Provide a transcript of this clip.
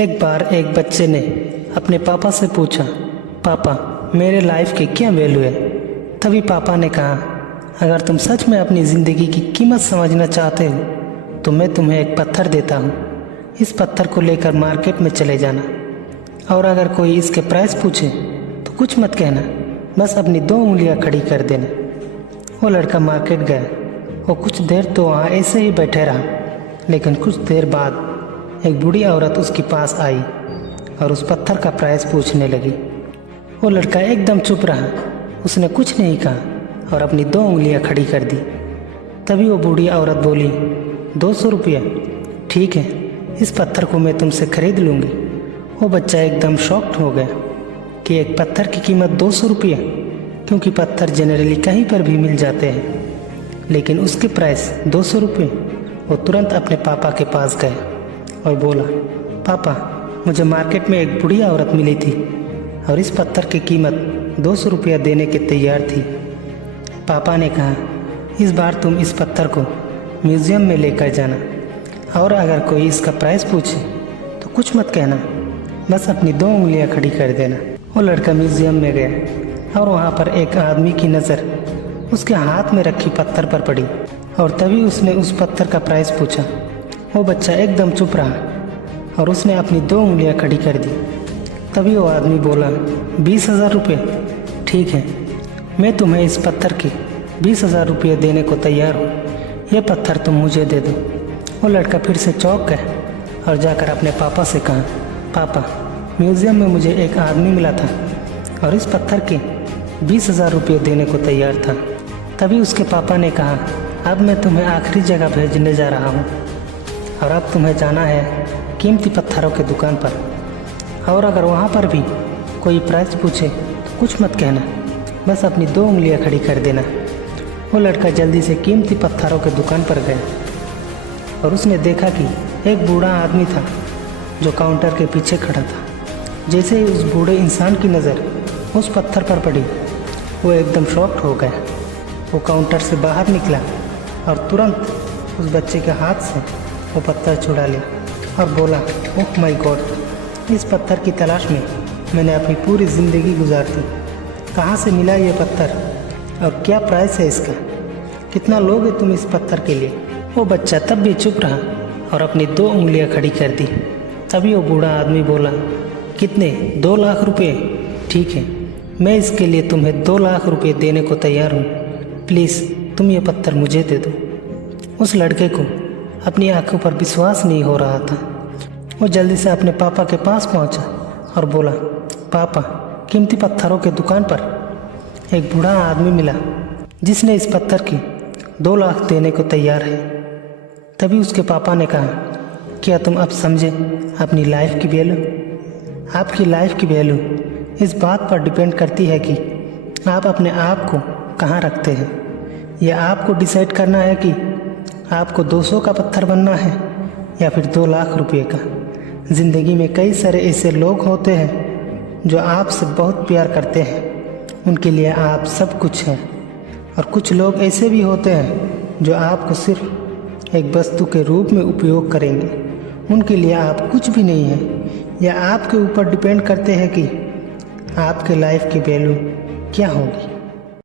एक बार एक बच्चे ने अपने पापा से पूछा, पापा मेरे लाइफ की क्या वैल्यू है। तभी पापा ने कहा, अगर तुम सच में अपनी ज़िंदगी की कीमत समझना चाहते हो तो मैं तुम्हें एक पत्थर देता हूँ। इस पत्थर को लेकर मार्केट में चले जाना और अगर कोई इसके प्राइस पूछे तो कुछ मत कहना, बस अपनी 2 उंगलियाँ खड़ी कर देना। वो लड़का मार्केट गया। वो कुछ देर तो वहाँ ऐसे ही बैठे रहा, लेकिन कुछ देर बाद एक बूढ़ी औरत उसके पास आई और उस पत्थर का प्राइस पूछने लगी। वो लड़का एकदम चुप रहा, उसने कुछ नहीं कहा और अपनी 2 उंगलियां खड़ी कर दी। तभी वो बूढ़ी औरत बोली, 200 रुपया, ठीक है, इस पत्थर को मैं तुमसे खरीद लूँगी। वो बच्चा एकदम शॉक्ड हो गया कि एक पत्थर की कीमत 200 रुपया, क्योंकि पत्थर जनरली कहीं पर भी मिल जाते हैं, लेकिन उसके प्राइस 200 रुपये। वो तुरंत अपने पापा के पास गया और बोला, पापा मुझे मार्केट में एक बूढ़ी औरत मिली थी और इस पत्थर की कीमत 200 रुपया देने के तैयार थी। पापा ने कहा, इस बार तुम इस पत्थर को म्यूज़ियम में लेकर जाना और अगर कोई इसका प्राइस पूछे तो कुछ मत कहना, बस अपनी 2 उंगलियां खड़ी कर देना। वो लड़का म्यूज़ियम में गया और वहाँ पर एक आदमी की नज़र उसके हाथ में रखी पत्थर पर पड़ी और तभी उसने उस पत्थर का प्राइस पूछा। वो बच्चा एकदम चुप रहा और उसने अपनी 2 उंगलियां खड़ी कर दी। तभी वो आदमी बोला, 20,000 रुपये, ठीक है, मैं तुम्हें इस पत्थर के 20,000 रुपये देने को तैयार हूँ। यह पत्थर तुम मुझे दे दो। वो लड़का फिर से चौंक गया और जाकर अपने पापा से कहा, पापा म्यूज़ियम में मुझे एक आदमी मिला था और इस पत्थर के 20,000 रुपये देने को तैयार था। तभी उसके पापा ने कहा, अब मैं तुम्हें आखिरी जगह भेजने जा रहा हूँ और अब तुम्हें जाना है कीमती पत्थरों की दुकान पर, और अगर वहाँ पर भी कोई प्राइस पूछे तो कुछ मत कहना, बस अपनी 2 उंगलियाँ खड़ी कर देना। वो लड़का जल्दी से कीमती पत्थरों की दुकान पर गया और उसने देखा कि एक बूढ़ा आदमी था जो काउंटर के पीछे खड़ा था। जैसे ही उस बूढ़े इंसान की नज़र उस पत्थर पर पड़ी, वो एकदम शॉक्ड हो गया। वो काउंटर से बाहर निकला और तुरंत उस बच्चे के हाथ से वो पत्थर छुड़ा लिया और बोला, ओह माय गॉड, इस पत्थर की तलाश में मैंने अपनी पूरी ज़िंदगी गुजार दी। कहाँ से मिला ये पत्थर और क्या प्राइस है इसका? कितना लोगे तुम इस पत्थर के लिए? वो बच्चा तब भी चुप रहा और अपनी 2 उंगलियां खड़ी कर दी। तभी वो बूढ़ा आदमी बोला, कितने? 2 लाख रुपये, ठीक है, मैं इसके लिए तुम्हें 2 लाख रुपये देने को तैयार हूँ। प्लीज़ तुम ये पत्थर मुझे दे दो। उस लड़के को अपनी आंखों पर विश्वास नहीं हो रहा था। वो जल्दी से अपने पापा के पास पहुंचा और बोला, पापा कीमती पत्थरों के दुकान पर एक बूढ़ा आदमी मिला जिसने इस पत्थर की 2 लाख देने को तैयार है। तभी उसके पापा ने कहा, क्या तुम अब समझे अपनी लाइफ की वैल्यू? आपकी लाइफ की वैल्यू इस बात पर डिपेंड करती है कि आप अपने आप को कहाँ रखते हैं। यह आपको डिसाइड करना है कि आपको 200 का पत्थर बनना है या फिर 2 लाख रुपये का। ज़िंदगी में कई सारे ऐसे लोग होते हैं जो आपसे बहुत प्यार करते हैं, उनके लिए आप सब कुछ हैं, और कुछ लोग ऐसे भी होते हैं जो आपको सिर्फ एक वस्तु के रूप में उपयोग करेंगे, उनके लिए आप कुछ भी नहीं हैं। यह आपके ऊपर डिपेंड करते हैं कि आपके लाइफ की वैल्यू क्या होगी।